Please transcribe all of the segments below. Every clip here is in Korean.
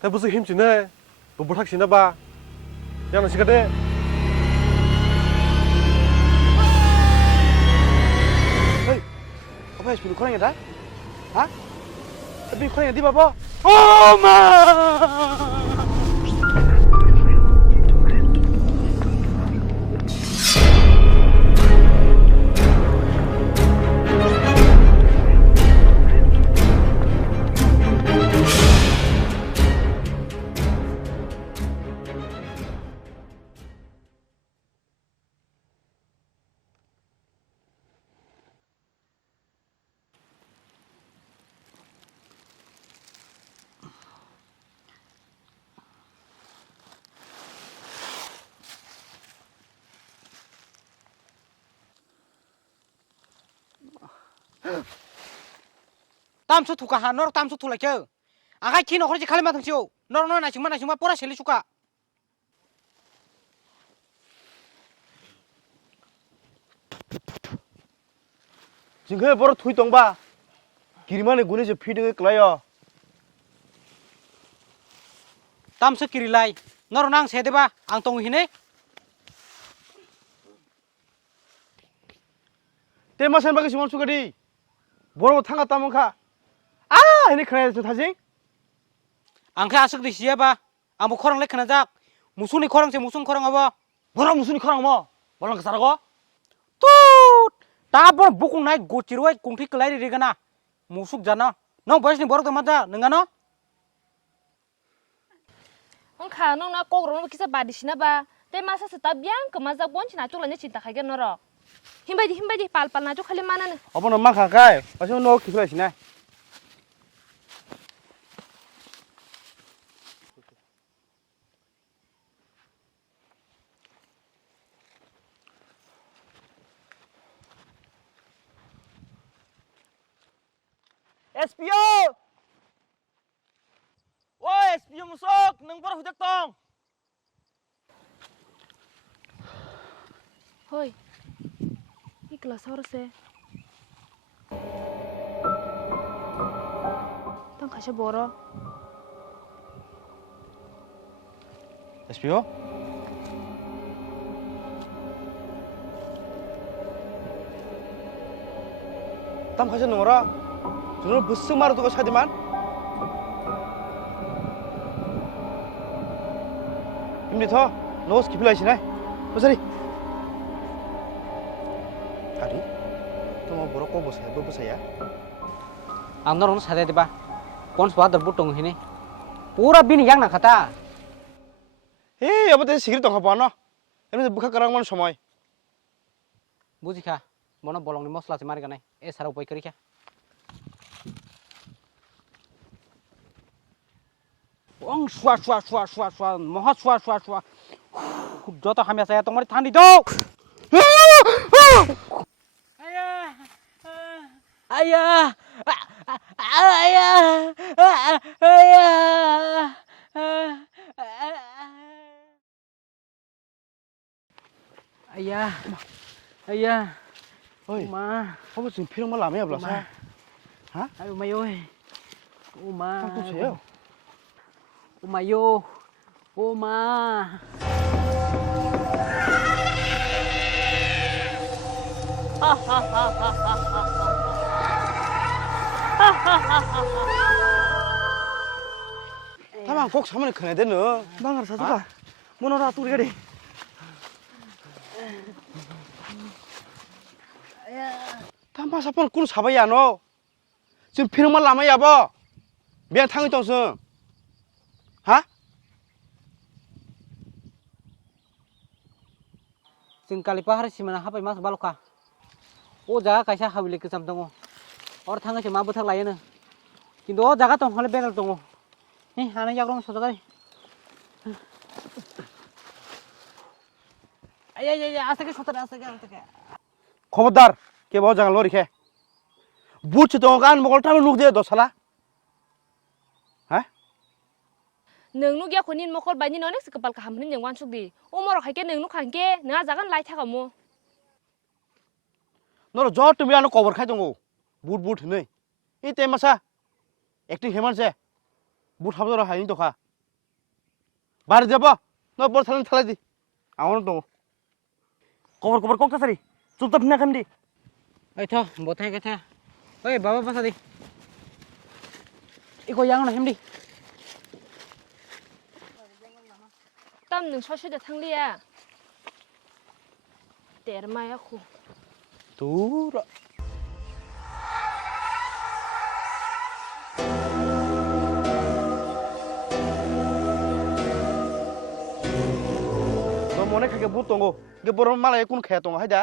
다 무슨 힘지네. 뭐 탁시나 봐. 야, 너 시간대. Hey, apa yang kurang ya dah? Hah? Tapi kurang ya di bapa? 엄마! tamsu thuka ha nor tamsu thula ke agai khino khori khali ma thangsiu nor nor na chuma pura seli suka Jinghe baru thui tong ba. Kiriman gune je feeding kelaya. tamsu kirilai nor nang sedeba ang tong hine Temasan bagi semua suka di. Baru tangga tamuka. Ah, ini keren itu tajing. angke asuk di siapa ambo khorang le khana jak musuni khorang se musung khorang aba Baru musuh ni korang mau. Baru kesana ko. tut tabor bukung nai gochirwai kungthi kelai ri gana musuk jana nong boys ni borok tamata nengano Engkau nong nak kau orang kisah badisnya ba, tapi masa setiap yang kemasa bonci nak cuci cinta kayak noro. Himbai di pal nak cuci kali mana nih? Apa nama kakak? Pasal no kisah sini. SPO! Woi, SPO musok, neng baru hujan tong. Hoi, ini kelas harus ya. Tang kasih boro. SPO? Tam kasih nora. Jangan besar marah tuh kasih man. Ini tuh, nose kipilai sini. Besari. Hari, tuh mau borok kok bos ya? ang nor on sade deba pons badar butong hine pura bini yang nak kata Eh, apa tadi sikit dong apa no? Ini buka kerang mana semai? buji kha mono bolong ni mosla se mari ganai sara upoi kari kha ong shwa moha shwa joto hamya saya tomari thandi do ayah ayah Oi, ma apa sih film malam ya belas? Hah? ayo mayo uma Apa sih ya? umayo uma Tamang kok sama nih kena deh no. Bangar satu kah? Mau nora tuh gede. Tampak siapa kun sabai ya no. 지금 film malam ya bo. Biar tangi tongsen. Hah? sing kali pahar simana hapai mas baluka o jaga kaisa habile kesam tongo or thanga se ma buthak layena kintu o jaga tong hale begal tongo hana jagrong sodagai ayah astake sotada astake खबरदार के बहुत जगह लो रिखे बुझ तो कान मगलटा में लुक दे दो साला हैं Neng nu gya konin mokol bani nonek sekepal kahamnin yang wansuk di. Umor kake neng nu kanke, neng ajakan lai kamu. नरो जट तुम यानो कवर खाइ दंगो बुट नै इ ते मासा एक्टिंग हेमान से बुट हाब जरा हाइनि दखा बाहेर जा बा न बर थालन थालायदि आउन दङ खबर कक थासारि चुपचाप हिना खामदि ओइ थ बथाय गथा ओइ बाबा बासा दे इखौ यांगना हेमदि tam nung so da thanglia ter maya khu तुरा 너 মনে খাকে বুট দङ গে बर मालाय कुन खाया दङ हायदा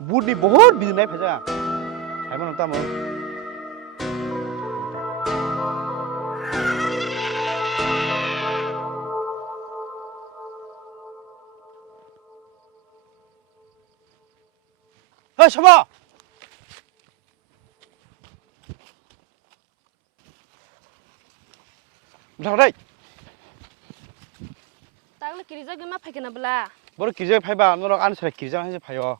बुटनि बहुत बिदिनाय फाजा हायमान तामो Hei, siapa? Bentar, deh. tagla kirija gema phakena bla Baru kirja phaiba, norok anu sare kirja hanje phayo.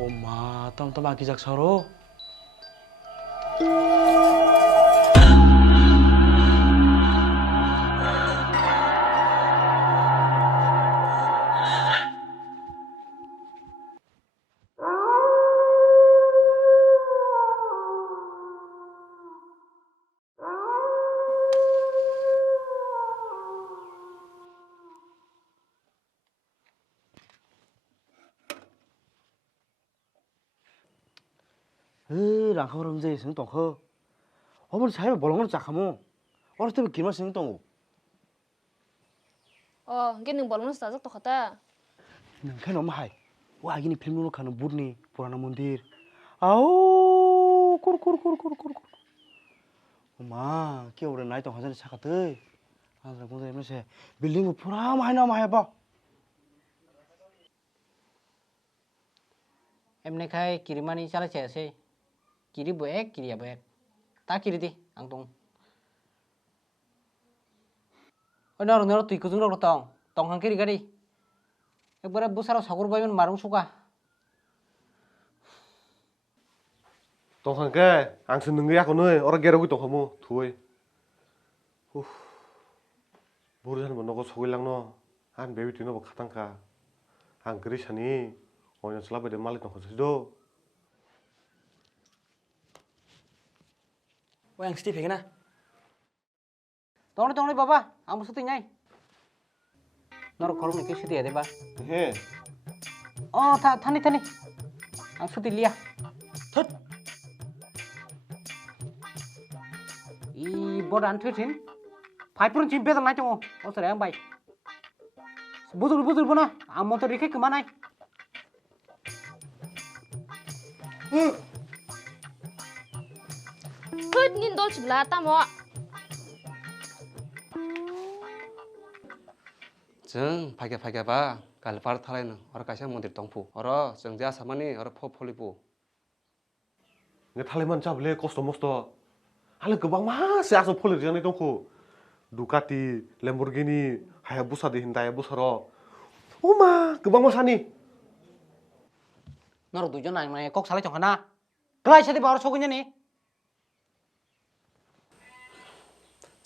Oma, tam aki jak saro. 랑카고 럼제 생 똥커. 어머니 사이에 벌렁거려 작하모. 어릴 때부터 길만 생 똥고. ge nung bolon sta jak to khata नंखाय नम हाय वो आगिनि फिल्म नु खानो बुटनि पुराना मन्दिर आओ कुर कुर कुर कुर कुर कुर ओमा के ओरे नाय तो हजन साखातै आंद्रा गुंजाय मसे बिल्डिंग पुरा मायना मायाबा एमने खाय किरिमानि चाला छेसे किरि बोएक किरिया बोएक ता किरि दे आं दं ओइ नर नर तुइ कुजुं रग तं तं हां किरि गारि एकबारे बुसाराव सागर बायमोन मारुं सुगा दंखांके आंसो नोंनि याखौनो अरा गेरावगै दंखामो थुय बुरि जानबो नगो सगैलांनो आं बेबिटिनो खातांखा आं ग्रिसानि अयन स्लाबैदे मालिक दंखासैदो ओइ आं सिटि फेगोना तंने तंने बाबा आं बुसुतै नाय नर खरं निके सुति दे बा हे अ थानि थानि आं सुति लिया थोत इ बडान थैथिन फाइपुरन चिम बेदल नाय दङ असरे आं बाय बुजुर बुजुर बना आं मटर रिखे कमानाय hut nin dol chbla tamo जों फाइगा फाइगाबा गालपार थालायनो अर कायसा मन्दिर दंफु अर जों जे आसामानि अर फलिपु ने थालायमान जाबले खस्थ' मस्थ' हाले गोबां मासे आसो फलिरजानाय दंखो दुकाति लेम्बरगिनि हायाबुसा दे हिन्दाया बुसार ओमा गोबां मासानि नर दुइजन नाय माने कक सालाय थंखाना ग्लाय सादि बावर सगैनि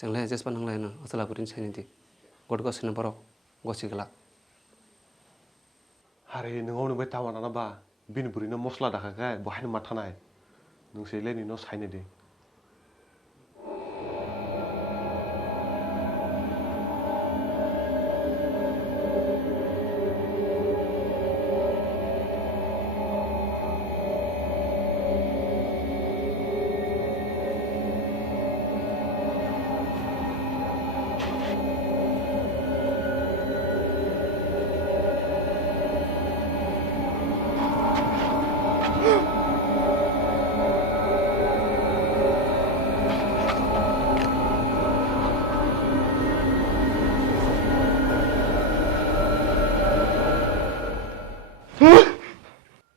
जोंलाय जेसबा नांलायनो असला बुरिन साइनिदि गडगो सिनो बर गसिगला हारे नोंगाव नोंबाय तावानानाबा बिन बुरिनो मस्ला दाखाखाय बहायनो माथानाय नोंसैलाय निनो साइनो दे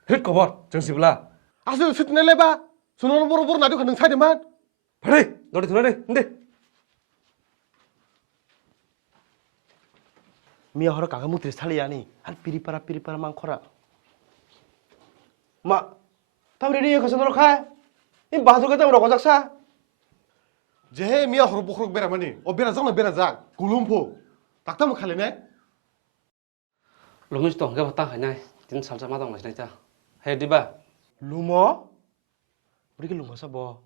hết có bọt chẳng xịp là 아주 스트넬레 봐. 수노는 보러 나도 가능 사이드만. phải đi nó đi thằng nó đi đi 미야 허락 가가 묵들이 살리야니 한 삐리빠라 많거라 마 타브리리 가서 놀러 가. 이 마술 같다 뭐라고 작사 제 미야 호르 베라마니. 베라 장나 베라 자. 굴룸포. 딱담 칼레네. lúc mình tổng cái vật tăng hải này chính sản xuất đồng này cha hết đi ba 루머? 우리 그 루머 사보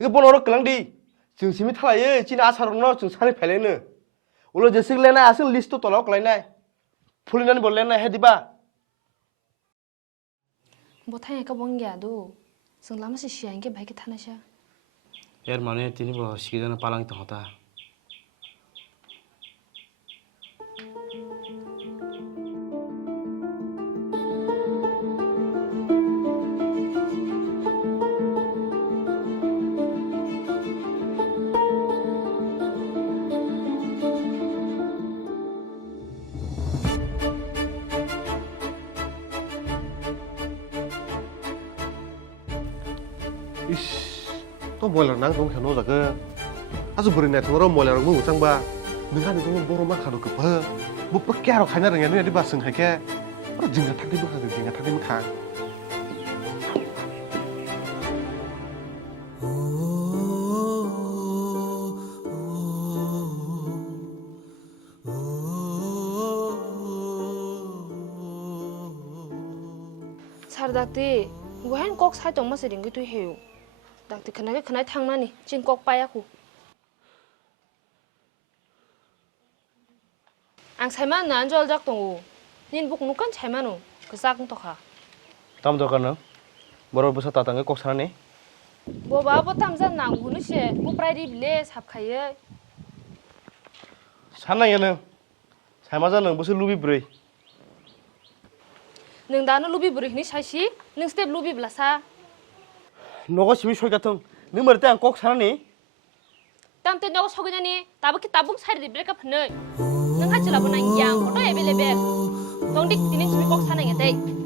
이거 번호로 끌랑디 증심이 탈라예 진 아사로너 증산이 팔레는 올로 제 식레나 아승 리스트 돌아오 끌라이나 풀리나니 볼레나 해디바 뭐 타니까 뭔게야도 승라면서 시한 게 많이 타나셔. यार माने तिनी ब सिकिजना पालाङ त हता 이씨. 또 몰라 난 좀 겨노 자그. 아주 버리네 통으로 몰라 뭐 우상 봐. 내가 좀 보러만 가도 그 봐. 뭐 뻑게하러 가냐는 게 아니라 봤은 하게. 진짜 탁디도 가도 진짜 탁디면 가. 사르닥디 왜한 꼭 살정 맛을 인게 또 해요. 닥디 그날 탕나니 진꼭 빠야고. 앙 살만 난 줄 작동고. 닌 복 누간 잘만오. 그 싹은 또 가. 다음 저거는 뭐로 부서 따당게 꼭 사네 뭐 바보 탐산 나고는 시. 뭐 프라이디 빌레 삽카예. 산나게는 살마자는 무슨 루비 브레이 능 다는 루비 브리히니 사시. 능 스텝 루비 블라사. 너가 심이 소리 같은 너 머리 때꼭 사네 땀때 너가 속이냐니. 따블키 따봉 사리디 빌까 푸네. 능 하지 라보나 양 고도 에벨레벨. 동dik tining simi kok sana ngete.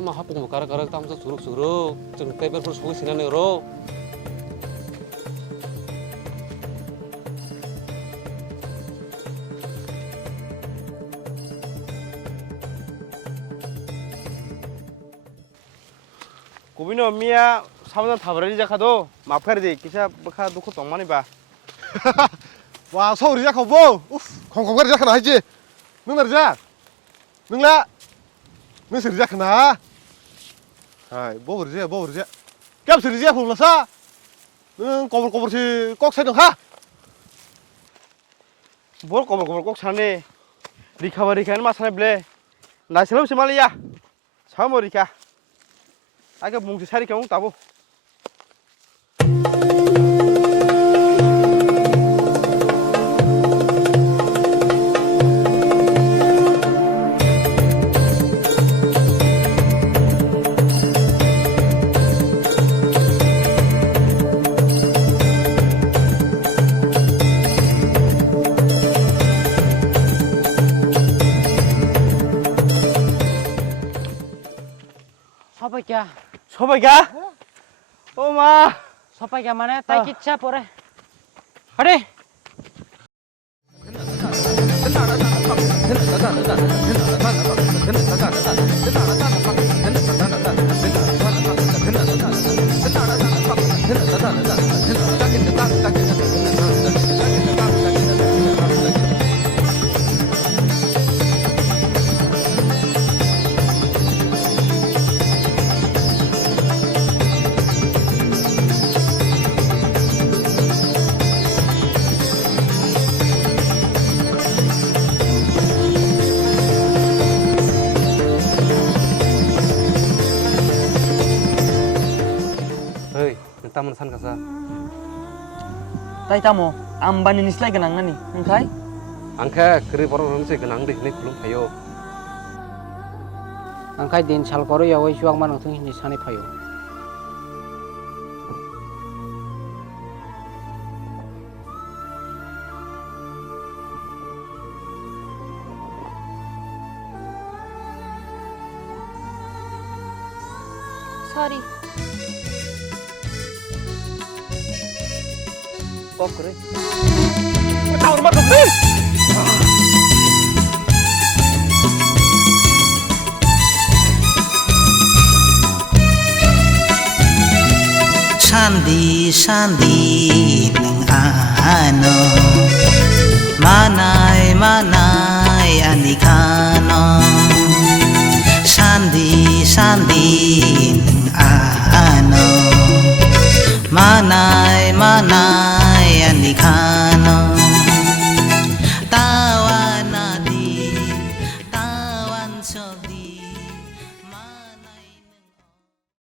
mà hấp cùng một cái tam rất sủi rô chừng tây bên phố xin ăn rô 고비노 미야 사무장 다버리지 자카도 마파리디 기사 버카 놓고 똥만이 봐 와 서울이 자 거보. 공공거리 자 하나 하지. 능나 자. 능라. 능 서리 자 하나. 아이 뭐 그러지 뭐 그러지. 깝 서리 자 불러서. 능 꼬불꼬불지 꼭 세등 하. 뭘 꼬불꼬불 꼭 사네 리카버리카는 마사네 블레 나처럼 시말이야 사모리카 아까 뭉치 살이 경우 따보 সবাইকা সবাইকা ও মা সবাইকা মানে তাই কিচ্ছা পরে আরে Hei, taman san kasa. Tai tamo ambani nislai genang nani. Engkai? Angka kiri borong orang sih genang deh, ini belum payo. angkai din sal koro ya wei suang manang thung ni sani phayo Sorry. Pok kore. Sandi sandi ning ano mana